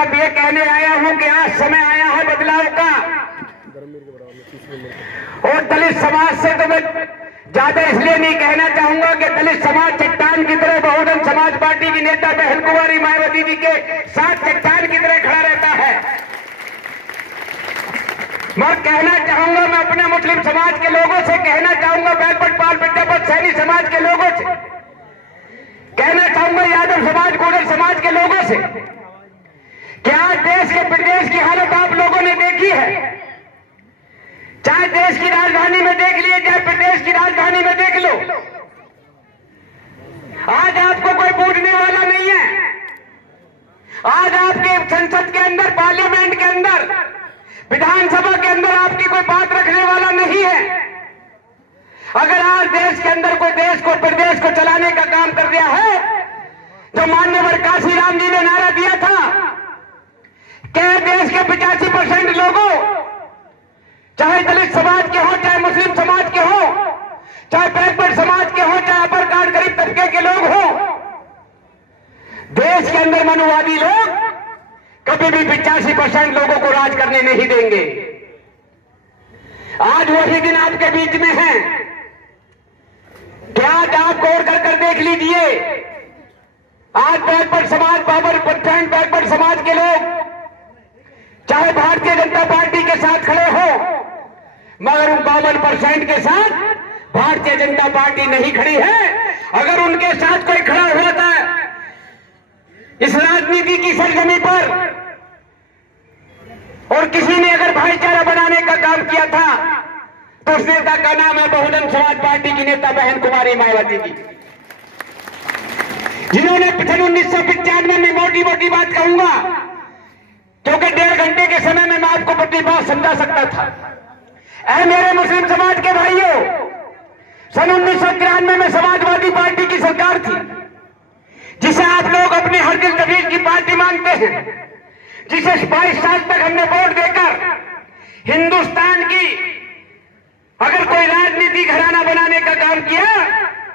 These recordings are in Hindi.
सिर्फ ये कहने आया हूं कि आज समय आया है बदलाव का। और दलित समाज से तो मैं ज्यादा इसलिए नहीं कहना चाहूंगा कि दलित समाज चट्टान की तरह बहुजन समाज पार्टी की नेता बहन कुमारी मायावती जी के साथ चट्टान की तरह खड़ा रहता है। मैं कहना चाहूंगा, मैं अपने मुस्लिम समाज के लोगों से कहना चाहूंगा, बैकवर्ड पाल प्रजापत सैनी समाज के लोगों से कहना चाहूंगा, यादव समाज गोडर समाज के लोगों से कि आज देश के प्रदेश की हालत आप लोगों ने देखी है। चाहे देश की राजधानी में देख लिए, चाहे प्रदेश की राजधानी में देख लो, आज आपको कोई पूछने वाला नहीं है। आज आपके संसद के अंदर, पार्लियामेंट के अंदर, विधानसभा के अंदर आपकी कोई बात रखने वाला नहीं है। अगर आज देश के अंदर कोई देश को, प्रदेश को चलाने का काम कर दिया है तो माननीय काशीराम जी ने नारा दिया था कि देश के 85% लोगों, चाहे दलित समाज के हो, चाहे मुस्लिम समाज के हो, चाहे बैकवर्ड समाज के हो, चाहे अपर कास्ट गरीब तबके के लोग हो, देश के अंदर मनुवादी लोग कभी भी 85% लोगों को राज करने नहीं देंगे। आज वही दिन आपके बीच में है कि आज आप गौर कर देख लीजिए। आज बैकवर्ड समाज, 52% बैकवर्ड समाज के लोग चाहे भारतीय जनता पार्टी के साथ खड़े हो, मगर उन 52% के साथ भारतीय जनता पार्टी नहीं खड़ी है। अगर उनके साथ कोई खड़ा हुआ था इस राजनीति की सरजमी पर और किसी ने अगर भाईचारा बनाने का काम किया था तो उस नेता का नाम है बहुजन समाज पार्टी की नेता बहन कुमारी मायावती जी, जिन्होंने सन 1995 में मोटी मोटी बात कहूंगा क्योंकि 1.5 घंटे के समय में मैं आपको बड़ी बात समझा सकता था। ऐ मेरे मुस्लिम समाज के भाइयों, सन 1993 में समाजवादी पार्टी की सरकार थी, जिसे आप लोग अपने हर दिल तबीज की पार्टी मानते हैं, जिसे 22 साल तक हमने वोट देकर हिंदुस्तान की अगर कोई राजनीति घराना बनाने का काम किया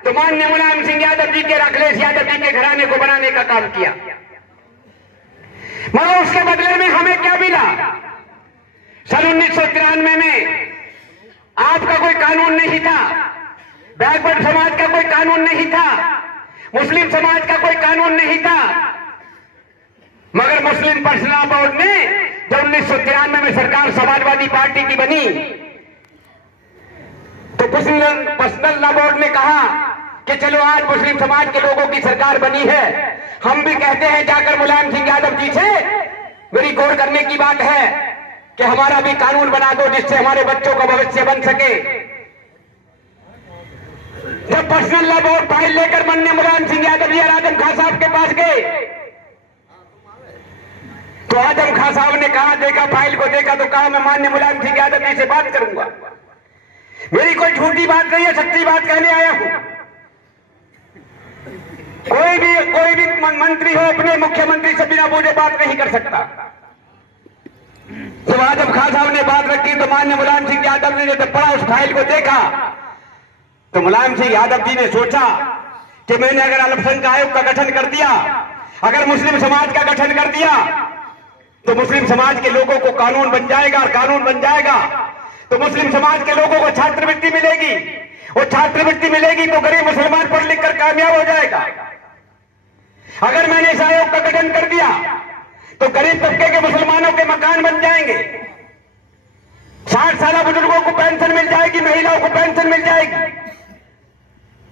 तो माननीय मुलायम सिंह यादव जी के, अखिलेश यादव जी के घराने को बनाने का काम किया। मगर उसके बदले में हमें क्या मिला? सन 1993 में आपका कोई कानून नहीं था, बैकवर्ड समाज का कोई कानून नहीं था, मुस्लिम समाज का कोई कानून नहीं था, मगर मुस्लिम पर्सनल बोर्ड ने जब 1993 में सरकार समाजवादी पार्टी की बनी तो पर्सनल लॉ बोर्ड ने कहा कि चलो आज मुस्लिम समाज के लोगों की सरकार बनी है, हम भी कहते हैं जाकर मुलायम सिंह यादव जी से मेरी गौर करने की बात है कि हमारा भी कानून बना दो जिससे हमारे बच्चों का भविष्य बन सके। जब पर्सनल लॉ बोर्ड फाइल लेकर माननीय मुलायम सिंह यादव जी और आजम खान साहब के पास गए तो आजम खान साहब ने कहा, देखा फाइल को देखा तो कहा मैं माननीय मुलायम सिंह यादव जी से बात करूंगा। मेरी कोई झूठी बात नहीं है, सच्ची बात कहने आया हूं। कोई भी मंत्री हो अपने मुख्यमंत्री से बिना पूछे बात नहीं कर सकता। जब आजम खान साहब ने बात रखी तो माननीय मुलायम सिंह यादव ने जब पढ़ा, उस फाइल को देखा तो मुलायम सिंह यादव जी ने सोचा कि मैंने अगर अल्पसंख्यक आयोग का गठन कर दिया, अगर मुस्लिम समाज का गठन कर दिया तो मुस्लिम समाज के लोगों को कानून बन जाएगा, और कानून बन जाएगा तो मुस्लिम समाज के लोगों को छात्रवृत्ति मिलेगी, और छात्रवृत्ति मिलेगी तो गरीब मुसलमान पढ़ लिख कर कामयाब हो जाएगा। अगर मैंने इस आयोग का गठन कर दिया तो गरीब तबके के मुसलमानों के मकान बन जाएंगे, 60 साल बुजुर्गों को पेंशन मिल जाएगी, महिलाओं को पेंशन मिल जाएगी।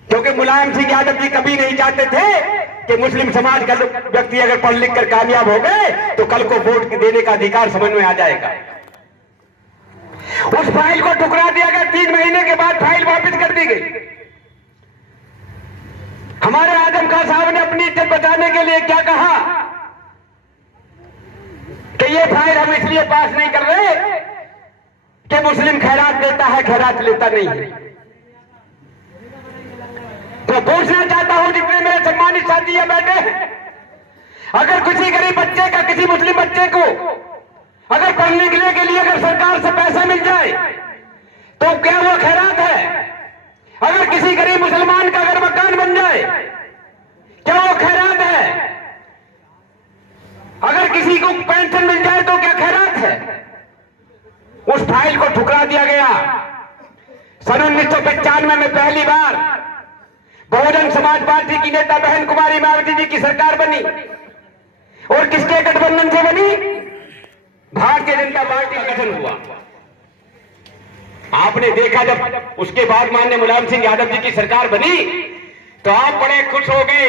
क्योंकि मुलायम सिंह यादव जी कभी नहीं चाहते थे कि मुस्लिम समाज का व्यक्ति अगर पढ़ लिख कर कामयाब हो गए तो कल को वोट देने का अधिकार समझ में आ जाएगा। उस फाइल को ठुकरा दिया गया, 3 महीने के बाद फाइल वापस कर दी गई। हमारे आजम खान साहब ने अपनी इज्जत बचाने के लिए क्या कहा कि ये फाइल हम इसलिए पास नहीं कर रहे कि मुस्लिम खैरात देता है, खैरात लेता नहीं है। तो पूछना चाहता हूं जितने मेरे सम्मानित साथी यहां बैठे हैं, अगर किसी गरीब बच्चे का, किसी मुस्लिम बच्चे को अगर पढ़ने के लिए अगर सरकार से पैसा मिल जाए तो क्या वो खैरात है? अगर किसी गरीब मुसलमान का अगर मकान बन जाए क्या वो खैरात है? अगर किसी को पेंशन मिल जाए तो क्या खैरात है? उस फाइल को ठुकरा दिया गया। सन 1995 में पहली बार बहुजन समाज पार्टी की नेता बहन कुमारी मायावती जी की सरकार बनी और किसके गठबंधन से बनी? भारतीय जनता पार्टी का गठन हुआ। आपने देखा जब उसके बाद माननीय मुलायम सिंह यादव जी की सरकार बनी तो आप बड़े खुश हो गए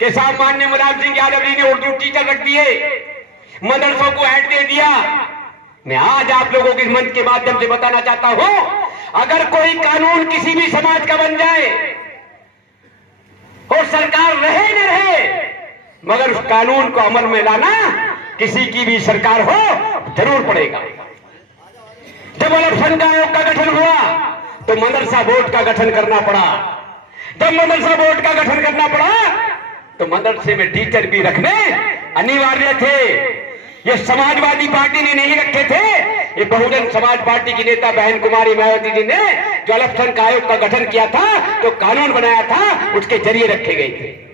कि साहब माननीय मुलायम सिंह यादव जी ने उर्दू टीचर रख दिए, मदरसों को ऐड दे दिया। मैं आज आप लोगों के मंच के माध्यम से बताना चाहता हूं, अगर कोई कानून किसी भी समाज का बन जाए और सरकार रहे न रहे, मगर उस कानून को अमल में लाना किसी की भी सरकार हो जरूर पड़ेगा। जब इलेक्शन आयोग का गठन हुआ तो मदरसा बोर्ड का गठन करना पड़ा। जब मदरसा बोर्ड का गठन करना पड़ा तो मदरसे में टीचर भी रखने अनिवार्य थे। ये समाजवादी पार्टी ने नहीं रखे थे, ये बहुजन समाज पार्टी की नेता बहन कुमारी मायावती जी ने जो इलेक्शन आयोग का गठन किया था, जो कानून बनाया था, उसके जरिए रखे गए थे।